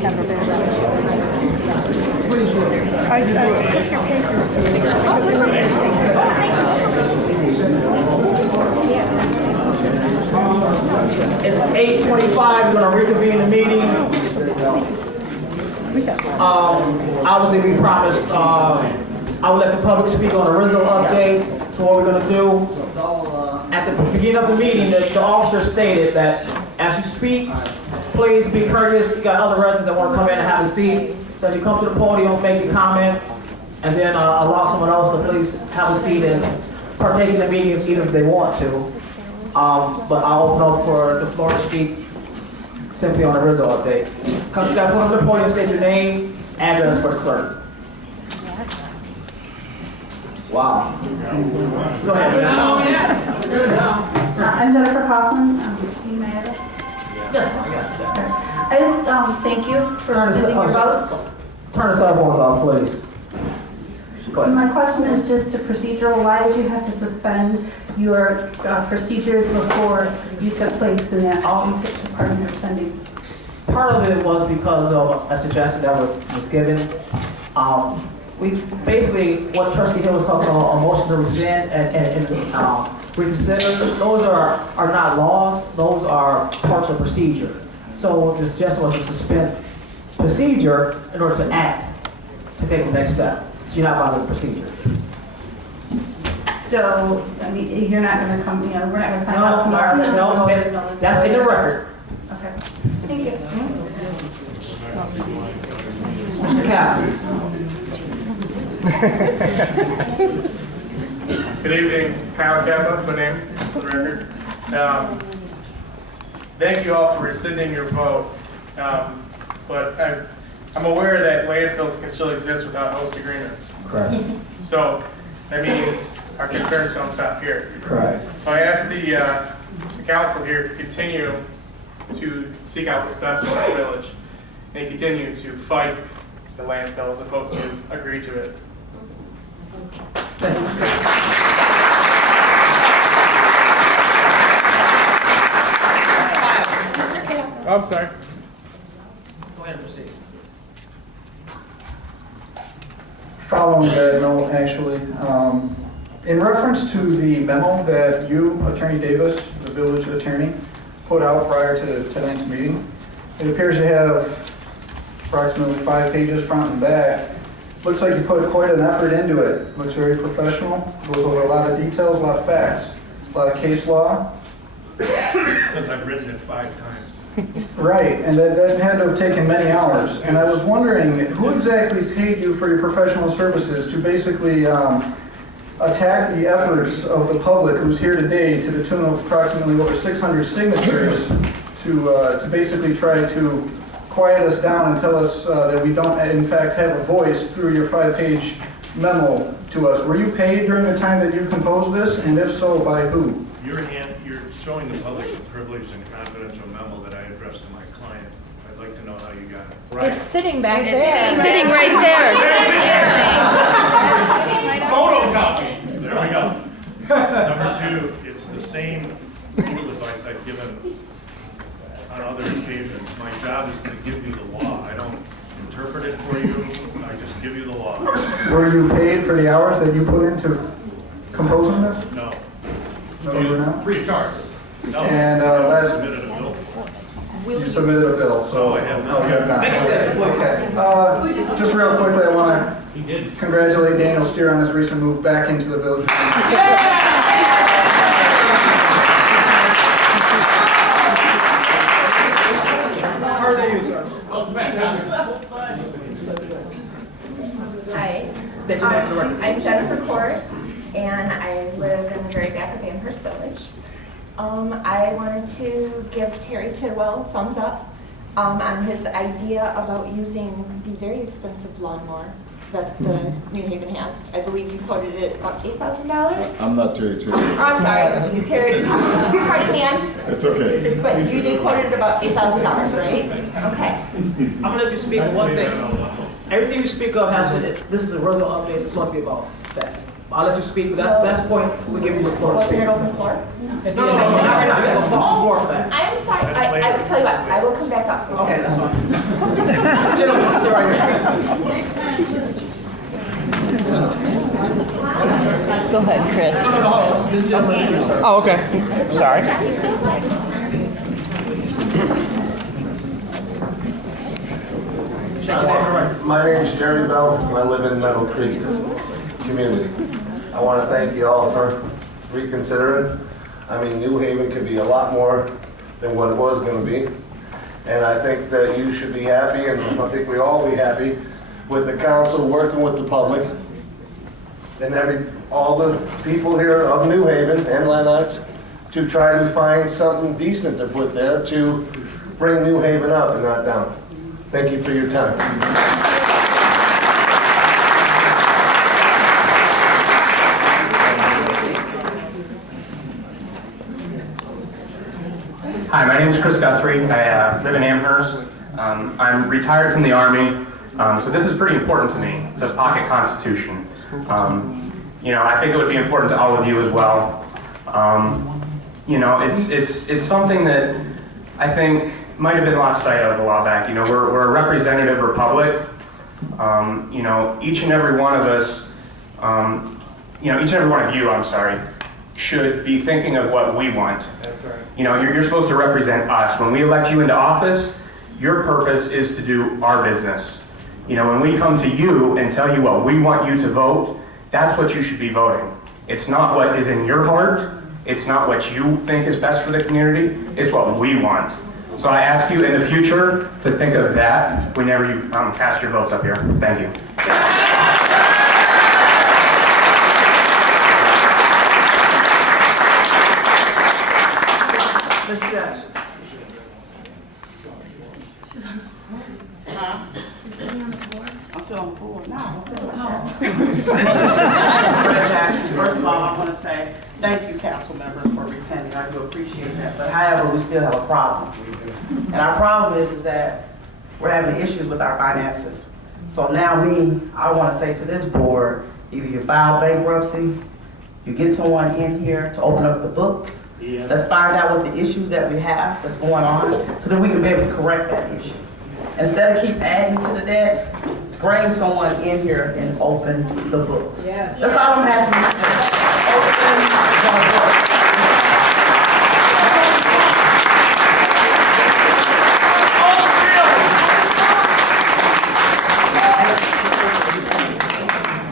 have a better. I took your papers to It's 8:25. We're going to reconvene the meeting. Obviously, we promised I would let the public speak on the Rizzo update. So what we're going to do, at the beginning of the meeting, the officer stated that as you speak, please be courteous. You got other residents that want to come in and have a seat. So if you come to the podium, make your comment, and then allow someone else to please have a seat and partake in the meeting even if they want to. But I'll open up for the floor to speak simply on the Rizzo update. Come to that point of the podium, state your name, address for the clerk. Wow. Go ahead. I'm Jennifer Coughlin. You may have it. Yes, I got that. I just thank you for sending your votes. Turn the cell phones off, please. Go ahead. My question is just a procedural. Why did you have to suspend your procedures before you took place in that you took part in your spending? Part of it was because of a suggestion that was given. We basically, what Trustee Hill was talking about, a motion to rescind and reconsider, those are not laws, those are parts of procedure. So the suggestion was to suspend procedure in order to act, to take the next step. So you're not violating procedure. So, I mean, you're not going to come, we're not going to find out tomorrow. No, that's in the record. Okay. Thank you. Mr. Kaplan. Good evening, Kyle Kaplan's my name, for the record. Thank you all for rescinding your vote, but I'm aware that landfills can still exist without host agreements. Correct. So that means our concerns don't stop here. Correct. So I ask the council here to continue to seek out what's best for our village and continue to fight the landfill as opposed to agree to it. Thank you. Oh, I'm sorry. Go ahead and proceed. Following that note, actually, in reference to the memo that you, Attorney Davis, the village attorney, put out prior to tonight's meeting, it appears you have approximately 5 pages front and back. Looks like you put quite an effort into it. Looks very professional. Goes over a lot of details, a lot of facts, a lot of case law. It's because I've written it 5 times. Right, and that had to have taken many hours. And I was wondering, who exactly paid you for your professional services to basically attack the efforts of the public who's here today to the tune of approximately over 600 signatures to basically try to quiet us down and tell us that we don't in fact have a voice through your 5-page memo to us. Were you paid during the time that you composed this, and if so, by who? You're showing the public a privileged and confidential memo that I addressed to my client. I'd like to know how you got it. It's sitting back there. It's sitting right there. Photocopy! There we go. Number 2, it's the same legal advice I've given on other occasions. My job is to give you the law. I don't interpret it for you. I just give you the law. Were you paid for the hours that you put into composing this? No. No, you were not? Free of charge. No. And, I last- submitted a bill. You submitted a bill, so. No, I have not. Oh, you have not. Make a statement, please. Okay. Just real quickly, I want He did. to congratulate Daniel Steer on his recent move back into the village. How are you, sir? Hi, State your name for the record. I'm Jennifer Kors, and I live in the very back of Amherst Village. I wanted to give Terry Tidwell a thumbs up on his idea about using the very expensive lawnmower that the New Haven has. I believe you quoted it about $8,000? I'm not Terry Tree. Oh, I'm sorry, Terry, pardon me, I'm just, It's okay. but you did quote it about $8,000, right? Okay. I'm gonna let you speak on one thing. Everything you speak of has to, this is a Rizzo update, so it's supposed to be about that. I'll let you speak, but that's the point, we give you the floor to Wasn't speak. it No, open floor? no, no, you're not gonna go off the floor for that. I'm sorry, That's I later. will tell you what, I will come back up. Okay, that's fine. Gentlemen, sit right here. Go ahead, Chris. No, no, no, hold on. This gentleman here, sir. Oh, okay. Sorry. State your name and record. My name's Jerry Bell, and I live in Meadow Creek community. I want to thank you all for reconsidering. I mean, New Haven could be a lot more than what it was going to be. And I think that you should be happy, and I think we all be happy with the council working with the public and all the people here of New Haven and Lennox to try to find something decent to put there to bring New Haven up and not down. Thank you for your time. Hi, my name is Chris Guthrie. I live in Amherst. I'm retired from the Army, so this is pretty important to me. It says Pocket Constitution. You know, I think it would be important to all of you as well. You know, it's something that I think might have been lost sight of a while back. You know, we're a representative republic. You know, each and every one of us, you know, each and every one of you, I'm sorry, should be thinking of what we want. That's right. You know, you're supposed to represent us. When we elect you into office, your purpose is to do our business. You know, when we come to you and tell you what we want you to vote, that's what you should be voting. It's not what is in your heart. It's not what you think is best for the community. It's what we want. So I ask you in the future to think of that whenever you cast your votes up here. Thank you. Mr. Jackson. I'm still on the board. No, I'm still on the Fred Jackson. First of all, I want to say thank you, council members, for rescinding. I do appreciate that. But however, we still have a problem. And our problem is that we're having issues with our finances. So now I want to say to this board, either you file bankruptcy, you get someone in here to open up the books. Let's find out what the issues that we have that's going on so that we can be able to correct that issue. Instead of keep adding to the debt, bring someone in here and open the books. Yes. That's all I'm asking you to do. Open the books.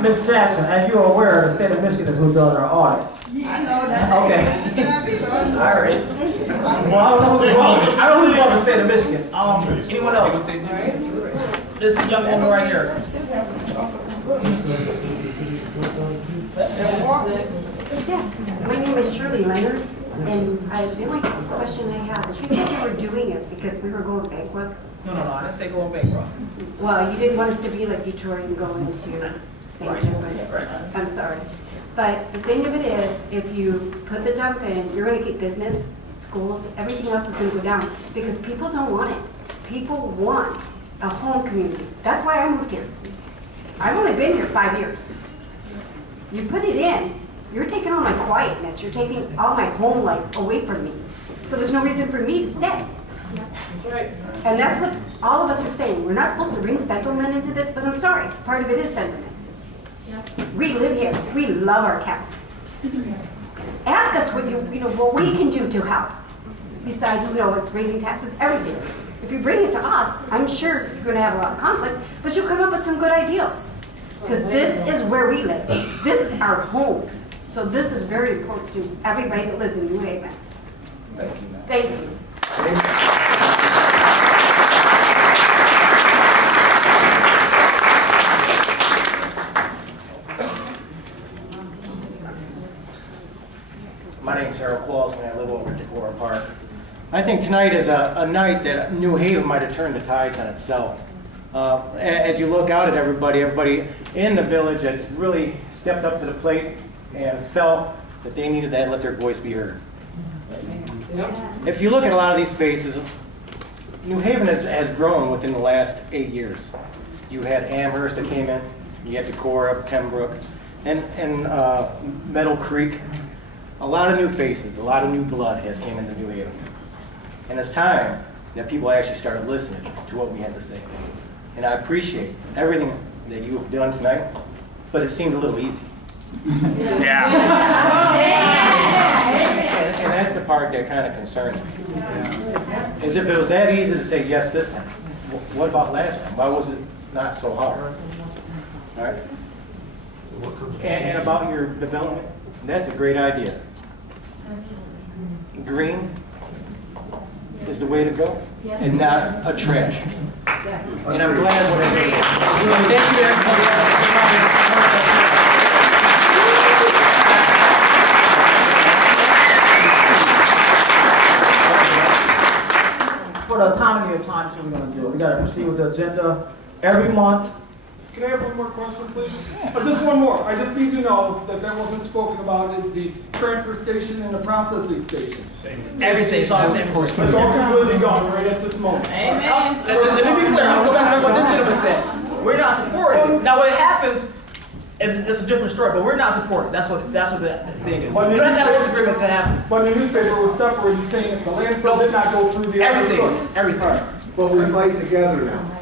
Ms. Jackson, as you are aware, the state of Michigan is who does our audit. I know that. Okay. All right. Well, I don't know who's involved. I don't know who's involved in the state of Michigan. Anyone else? This young woman right here. Yes, my name is Shirley Leonard, and the only question I have is, you said you were doing it because we were going bankrupt. No, I didn't say going bankrupt. Well, you didn't want us to be like Detroit and go into same difference. I'm sorry. But the thing of it is, if you put the dump in, you're gonna get business, schools, everything else is gonna go down because people don't want it. People want a home community. That's why I moved here. I've only been here 5 years. You put it in, you're taking all my quietness, you're taking all my home life away from me. So there's no reason for me to stay. And that's what all of us are saying. We're not supposed to bring sentiment into this, but I'm sorry, part of it is sentiment. We live here, we love our town. Ask us what what we can do to help. Besides, raising taxes, everything. If you bring it to us, I'm sure you're gonna have a lot of conflict, but you'll come up with some good ideas. Because this is where we live. This is our home. So this is very important to everybody that lives in New Haven. Thank you. My name's Harold Claus, and I live over at Decorah Park. I think tonight is a night that New Haven might have turned the tides on itself. As you look out at everybody in the village that's really stepped up to the plate and felt that they needed to let their voice be heard. If you look at a lot of these faces, New Haven has grown within the last 8 years. You had Amherst that came in, you had Decorah, Pembroke, in Meadow Creek, a lot of new faces, a lot of new blood has came into New Haven. And it's time that people actually started listening to what we had to say. And I appreciate everything that you have done tonight, but it seemed a little easy. Yeah. And that's the part that kind of concerns me. Is if it was that easy to say yes this time, what about last time? Why was it not so hard? All right? And about your development, that's a great idea. Green is the way to go, and not a trash. And I'm glad what I did. Thank you, For the autonomy of time, so we're gonna do it. We gotta proceed with the agenda. Every month, Can I have one more question, please? Just one more. I just need to know that wasn't spoken about is the transfer station and the processing station. everything's on the same course. It's all completely gone right at this moment. Amen. Let me be clear. I'm going back to what this gentleman said. We're not supporting. Now, what happens is it's a different story, but we're not supporting. That's what the thing is. We don't have to have a disagreement to happen. But the newspaper was separated saying that the landfill did not go through the. Everything. But we fight together now.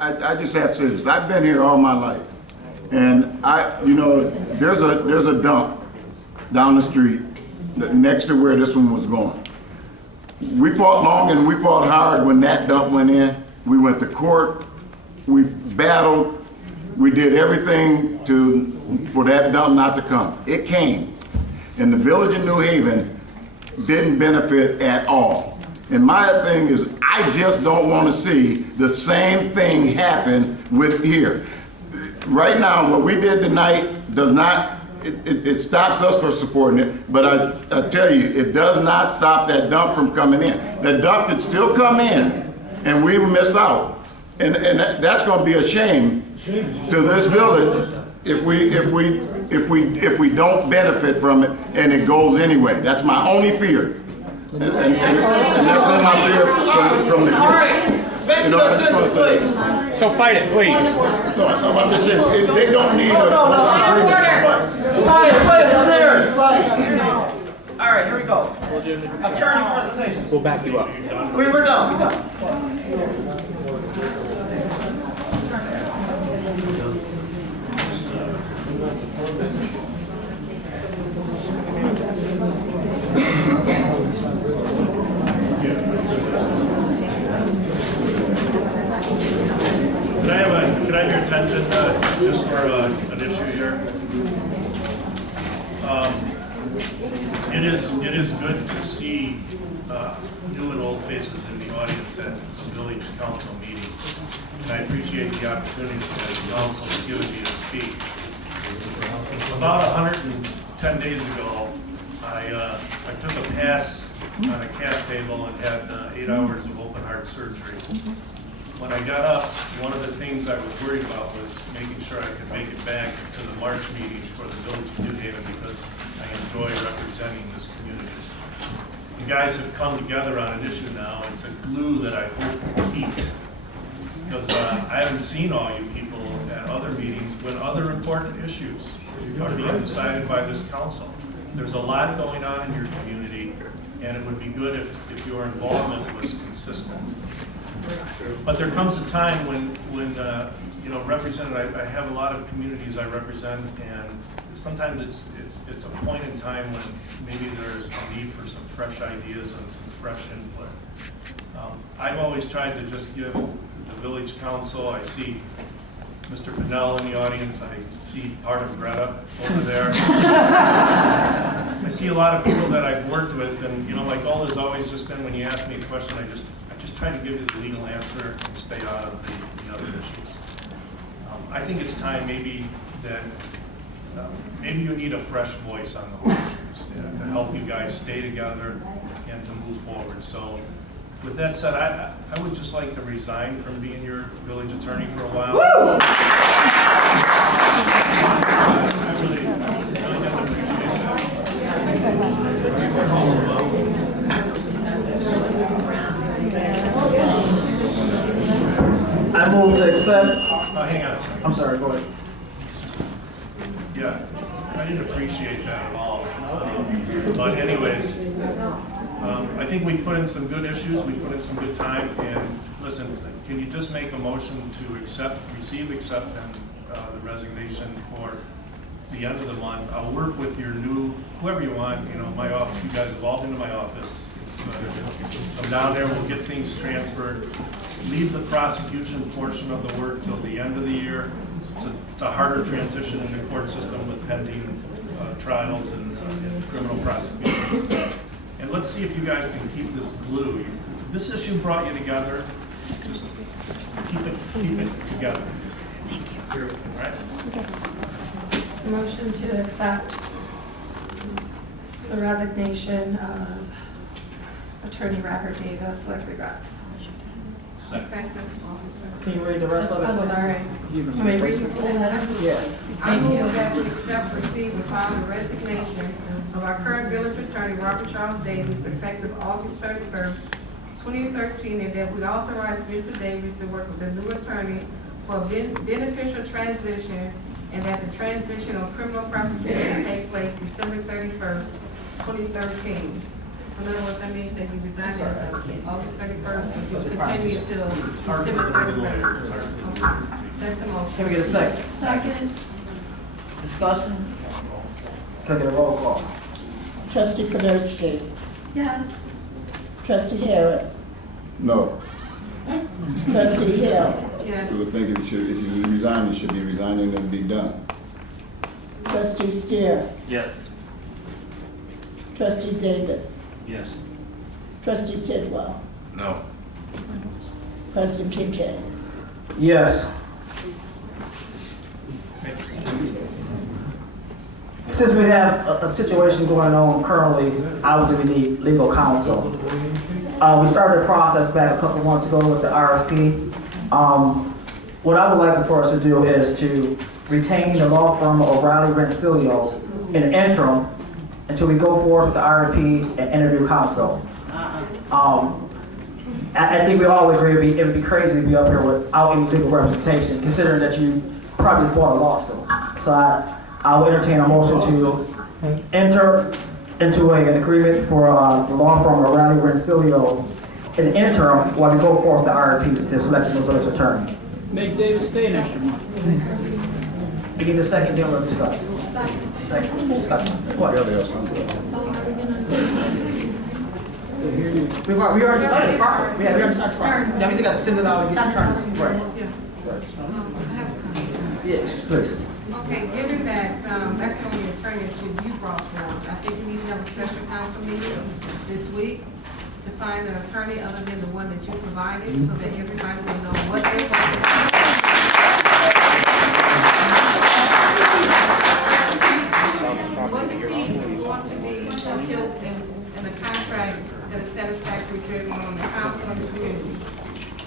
I just have to say this. I've been here all my life, and there's a dump down the street next to where this one was going. We fought long and we fought hard when that dump went in. We went to court. We battled. We did everything for that dump not to come. It came, and the village of New Haven didn't benefit at all. And my thing is, I just don't want to see the same thing happen with here. Right now, what we did tonight does not, it stops us from supporting it, but I tell you, it does not stop that dump from coming in. That dump could still come in, and we will miss out. And that's going to be a shame to this village if we don't benefit from it and it goes anyway. That's my only fear. And that's been my fear from the beginning. I just want to say. So fight it, please. No, I'm just saying, they don't need a. All right, here we go. Attorney presentation. We'll back you up. We're done. We're done. Can I have your attention just for an issue here? It is good to see new and old faces in the audience at a village council meeting. And I appreciate the opportunity that the council has given me to speak. About 110 days ago, I took a pass on a cat table and had 8 hours of open heart surgery. When I got up, one of the things I was worried about was making sure I could make it back to the March meeting for the Village of New Haven because I enjoy representing this community. You guys have come together on an issue now. It's a glue that I hope to keep because I haven't seen all you people at other meetings when other important issues are being decided by this council. There's a lot going on in your community, and it would be good if your involvement was consistent. But there comes a time when represented, I have a lot of communities I represent, and sometimes it's a point in time when maybe there's a need for some fresh ideas and some fresh input. I've always tried to just give the village council, I see Mr. Pinnell in the audience, I see part of Greta over there. I see a lot of people that I've worked with, and my goal has always just been when you ask me a question, I just try to give you the legal answer and stay out of the other issues. I think it's time maybe that maybe you need a fresh voice on the whole issues to help you guys stay together and to move forward. So with that said, I would just like to resign from being your village attorney for a while. Woo! I really appreciate that. said? Hang on a second. I'm sorry, go ahead. Yeah, I didn't appreciate that at all. But anyways, I think we put in some good issues, we put in some good time, and listen, can you just make a motion to receive, accept, and the resignation for the end of the month? I'll work with your new, whoever you want, you know, my office, you guys have all been to my office. I'm down there, we'll get things transferred. Leave the prosecution portion of the work till the end of the year. It's a harder transition in the court system with pending trials and criminal prosecutions. And let's see if you guys can keep this glue. This issue brought you together. Just keep it together. Thank you. All right? Motion to accept the resignation of Attorney Robert Davis with regrets. Second. Can you read the rest of it? I'm sorry. Am I reading the whole letter? Yeah. I move that we accept, receive, and file the resignation of our current village attorney, Robert Charles Davis, effective August 31st, 2013, and that we authorize Mr. Davis to work with the new attorney for a beneficial transition, and that the transition of criminal prosecution take place December 31st, 2013. In other words, that means that you resign as of August 31st, but you continue until December 31st. Okay. That's the motion. Can we get a second? Second. Discussion? Can I get a roll call? Trustee Podolsky. Yes. Trustee Harris. No. Trustee Hill. Yes. I would think if you resign, you should be resigning and be done. Trustee Steer. Yes. Trustee Davis. Yes. Trustee Tidwell. No. President Kincaid. Yes. Since we have a situation going on currently, obviously we need legal counsel. We started a process back a couple months ago with the RFP. What I would like for us to do is to retain the law firm of O'Reilly Rensselaer in the interim until we go forward with the RFP and interview counsel. I think we all agree it would be crazy to be up here without any legal representation, considering that you probably just bought a lawsuit. So I will entertain a motion to enter into an agreement for the law firm of O'Reilly Rensselaer in the interim while we go forward with the RFP to select the village attorney. Make Davis stay an extra month. Begin the second deal of discussion. Second discussion. What? We already started the process. We already started the process. Now we just got to send it out and get attorneys. Right. Yes, please. Okay, given that that's the only attorney that you brought forward, I think we need to have a special council meeting this week to find an attorney other than the one that you provided, so that everybody will know what they're working on. What the fees are going to be until in a contract that is satisfactory to everyone on the council and the community.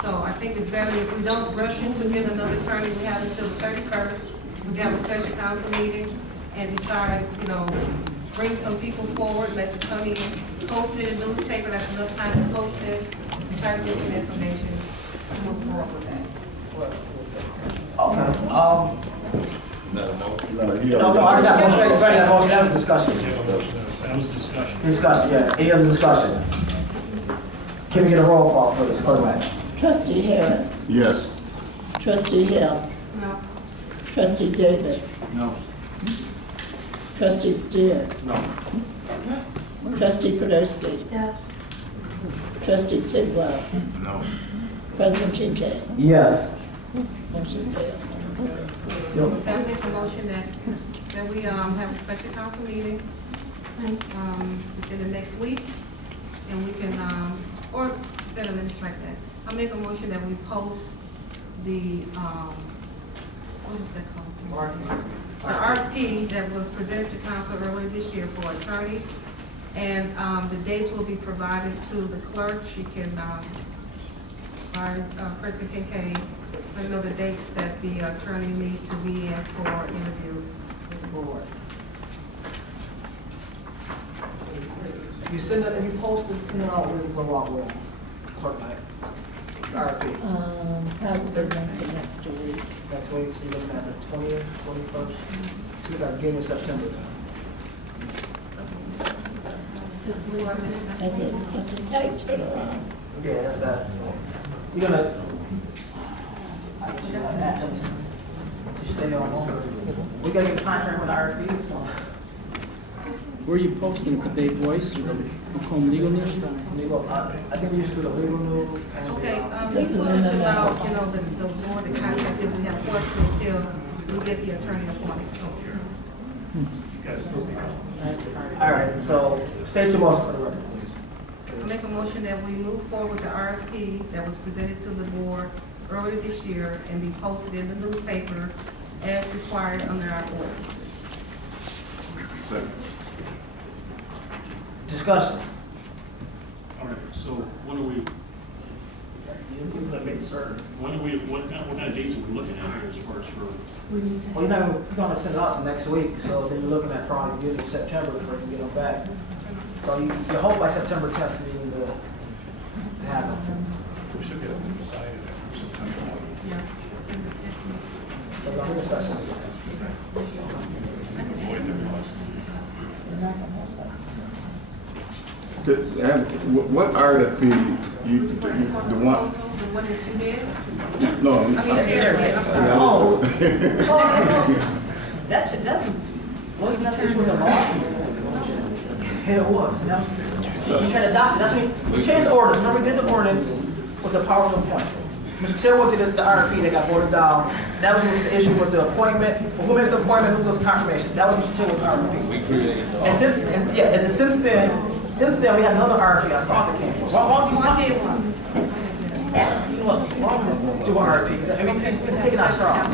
So I think it's better if we don't rush into getting another attorney. We have until the 31st. We have a special council meeting and decide, bring some people forward, let the come in, post it in the newspaper, that's enough time to post it, and try to get some information to move forward with that. Okay. No, I got motion, ready, that motion, that was discussion. That was discussion. Discussion, yeah. Any other discussion? Can we get a roll call for this, please? Trustee Harris. Yes. Trustee Hill. No. Trustee Davis. No. Trustee Steer. No. Trustee Podolsky. Yes. Trustee Tidwell. No. President Kincaid. Yes. Motion failed. That makes a motion that we have a special council meeting within the next week, and we can, or better, let me strike that. I'll make a motion that we post the, what is that called? The RFP that was presented to council earlier this year for attorney, and the dates will be provided to the clerk. She can, President Kincaid, let me know the dates that the attorney needs to be in for interview with the board. You send it, if you post it, send it out, we'll walk away. Clerk, RFP? Probably not till next week. Next week, so you're looking at the 20th, 21st? So we got beginning of September. That's a tight turnaround. Yeah, that's that. You're gonna. To stay on longer. We gotta get the time frame with the RFP, so. Where are you posting it? The Bay Voice or the Macomb Legal News? Legal, I think we should do the legal news. And Okay, he's willing to allow, the board to contact if we have questions until we get the attorney appointed. All right, so state your motion for the record, please. I make a motion that we move forward with the RFP that was presented to the board earlier this year and be posted in the newspaper as required under our ordinance. Second. Discussion. All right, so when are we, what kind of dates are we looking at here as far as for? Well, you're gonna send it out to next week, so then you're looking at probably beginning of September before you get them back. So you hope by September 10th meeting to have them. We should get it decided. Yeah. So we're gonna discuss it. What RFP you, the one? The one that you did? No. I mean, Terry, I'm sorry. That wasn't that the issue with the law? Yeah, it was. Now, you had adopted, that's when we changed the ordinance. Remember, we did the ordinance with the power of appointment. Mr. Terrell did the RFP that got voted down. That was the issue with the appointment. Who makes the appointment, who does confirmation? That was Mr. Terrell's RFP. And since then, we had another RFP I thought that came. I did one. Do an RFP. I mean, taking our straws.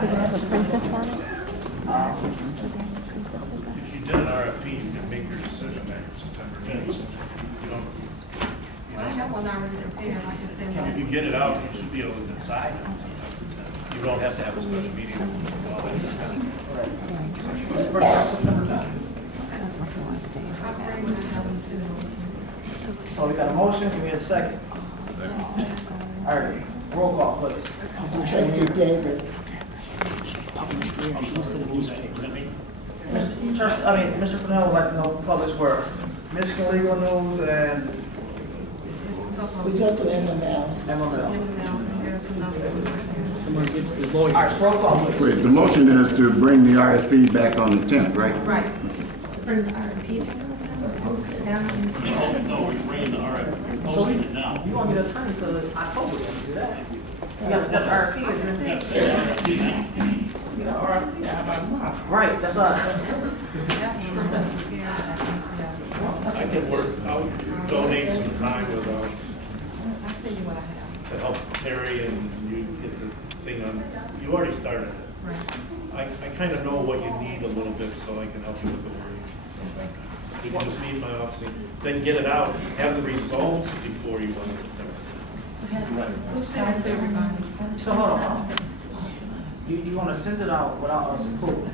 Does it have a princess on it? If you did an RFP, you can make your decision back in September 10th. You don't, Well, I have one already prepared, like I said. if you get it out, you should be able to decide on September 10th. You don't have to have a special meeting. Well, that is kind of- September 10th. I'll bring when I have them send it. So we got a motion, can we have a second? All right, roll call, please. Trustee Davis. Mr. Fennell would like to know public where Michigan Legal News and We go to MML. Someone gets the lawyer. All right, roll call, please. Wait, the motion is to bring the RFP back on the 10th, right? Right. Bring the RFP down, post it down. No, we're bringing the RFP, posting it now. You want to get an attorney to October, to do that. You got to set the RFP. You got RFP, how about tomorrow? Right, that's I can work, I'll donate some time with, I'll send you what I have. to help Terry and you get the thing on, you already started it. Right. I kind of know what you need a little bit, so I can help you with the wording. You can just meet in my office, then get it out, have the results before you go in September. We'll send it to everybody. So hold on. You want to send it out without us approving it?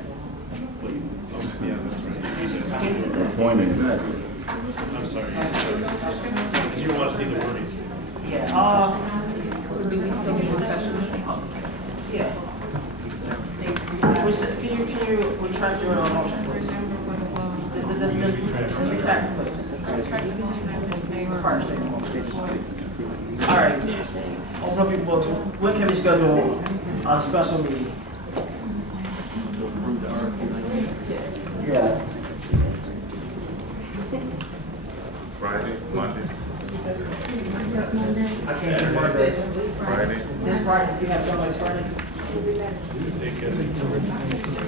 Yeah, that's right. Point exactly. I'm sorry. Because you want to see the wording. Yeah, yeah. Can you retract your motion, please? Retract, please. All right. Open up your books. When can we schedule a special meeting? Yeah. Friday, Monday, Yes, Monday. I can't do Monday. Friday, This Friday, if you have somebody Friday? They can,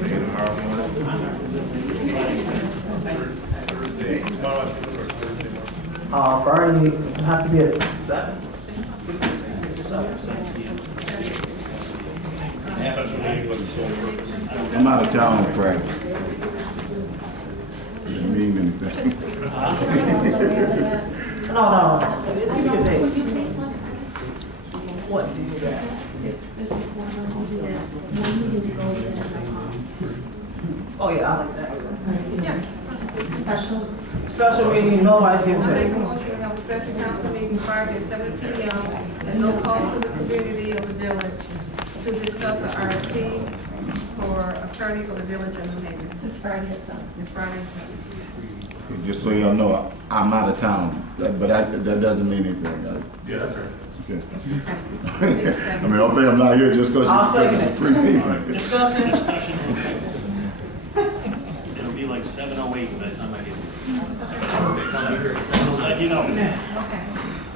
tomorrow morning. Thursday, tomorrow, Thursday morning. Friday, you have to be at 7. Special meeting with the sole purpose. I'm out of town on Friday. Doesn't mean anything. No. It's a good day. What do you do that? Oh, yeah, I like that. Special. Special meeting, nobody's getting I make a paid. motion to have a special council meeting Friday at 7 p.m. at no cost to the community of the village to discuss an RFP for attorney for the village of New Haven. It's Friday at 7. It's Friday at 7. Just so y'all know, I'm out of town, but that doesn't mean anything. Yeah, that's right. Okay. I mean, hopefully I'm not here just because I'll second it's it. a free meeting. Discussion? It'll be like 7:08 by the time I get here. Just let you know.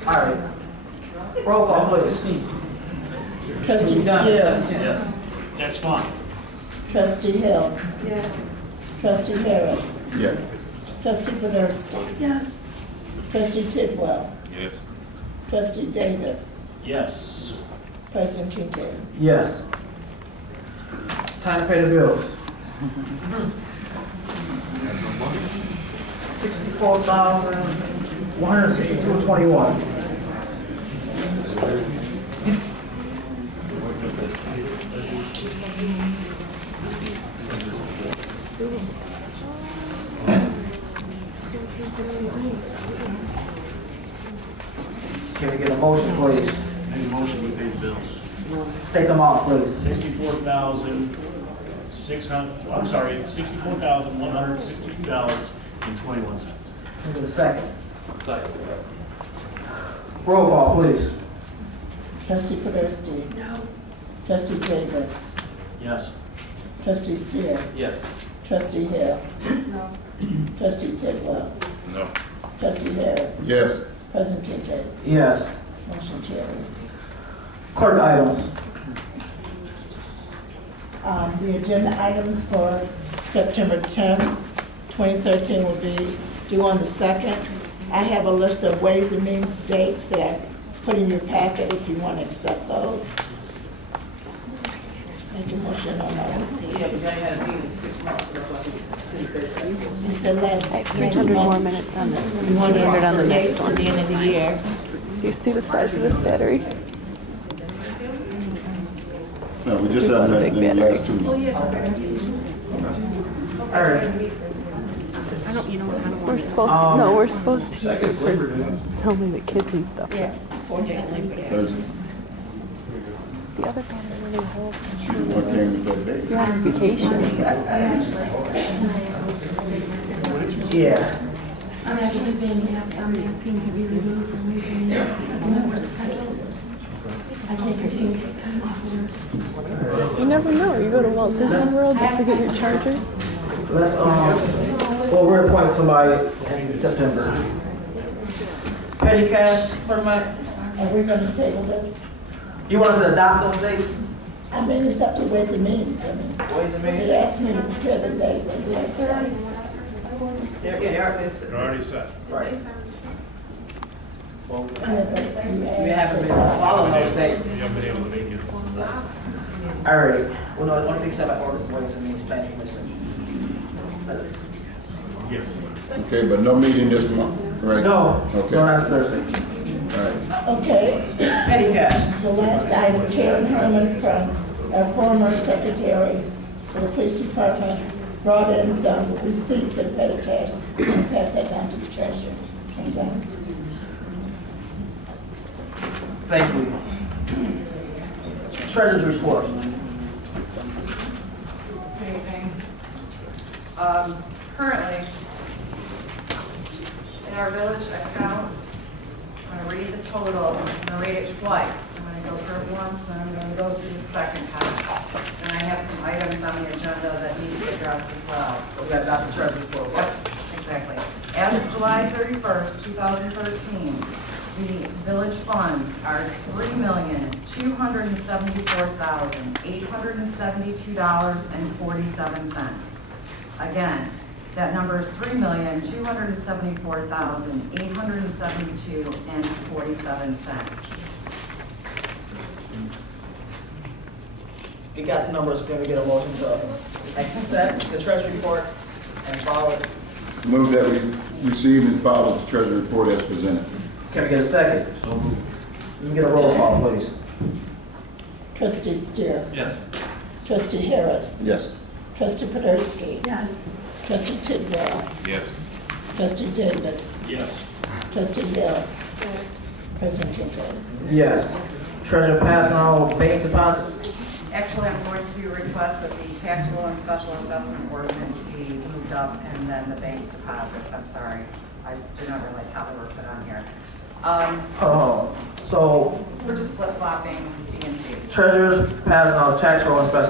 All right. Roll call, please. Trustee Done at Steele. 17. That's fine. Trustee Hill. Yes. Trustee Harris. Yes. Trustee Poderski. Yes. Trustee Tidwell. Yes. Trustee Davis. Yes. President Kincaid. Yes. Time to pay the bills. $64,162.21. Can we get a motion, please? Make a motion to pay the bills. Take them off, please. $162.21. Can we get a second? Roll call, please. Trustee Poderski. No. Trustee Davis. Yes. Trustee Steele. Yes. Trustee Hill. No. Trustee Tidwell. No. Trustee Harris. Yes. President Kincaid. Yes. Motion carried. Clerk items. The agenda items for September 10th, 2013 will be due on the 2nd. I have a list of Ways and Means dates that I put in your packet if you want to accept those. Make a motion on those. You said last 300 more month. minutes on this one. You wanted 200 on the the next dates to one. the end of the year. You see the size of this battery? No, we just have that Big in the battery. last 2 months. All right. I don't, you know what, I don't We're supposed to, no, we're supposed to use it for filming the kids and stuff. Yeah, before Labor Day. Thursday. The other battery really holds. Shoot, what came with that date? You're on vacation. Yeah. I'm actually being asked, I'm asking to be removed from using it as a member schedule. I can't continue to take time off work. You never know. You go to Walt Disney World, you forget your chargers. Let's, we'll reappoint somebody in September. Petty cash, Clerk Mike? Are we going to table this? You want us to adopt those dates? I mean, it's up to Ways and Means. I mean, Ways and Means? they asked me to prepare the dates. I did. Yeah, it's They're already set. right. Yeah, but you We haven't been following those dates. You haven't been able to make it. All right. Well, no, only thing set by orders, Ways and Means Planning Commission. Yes. Okay, but no meeting this month, right? No, Okay. no, that's Thursday. All right. Okay. Petty cash. The last item, Karen Herman from our former secretary for the police department brought in some receipts of petty cash. I'll pass that down to the treasurer. Come down. Thank you. Treasurer's report. Currently, in our village accounts, I'm going to read the total, I'm going to read it twice. I'm going to go through it once, and then I'm going to go through the second time. And I have some items on the agenda that need to be addressed as well. We got Dr. Treasurer's report. Yep, exactly. As of July 31st, 2013, the village funds are $3,274,872.47. Again, that number is $3,274,872.47. We got the numbers, can we get a motion to accept the treasury report and follow it? Move that we receive and follow the treasury report as presented. Can we get a second? So moved. Can we get a roll call, please? Trustee Steele. Yes. Trustee Harris. Yes. Trustee Poderski. Yes. Trustee Tidwell. Yes. Trustee Davis. Yes. Trustee Hill. President Kincaid. Yes. Treasurer Pascal, bank deposits? Actually, I'm going to request that the tax roll and special assessment ordinance be moved up and then the bank deposits. I'm sorry. I did not realize how they were put on here. So We're just flip-flopping B and C. treasurer's passing out tax roll and special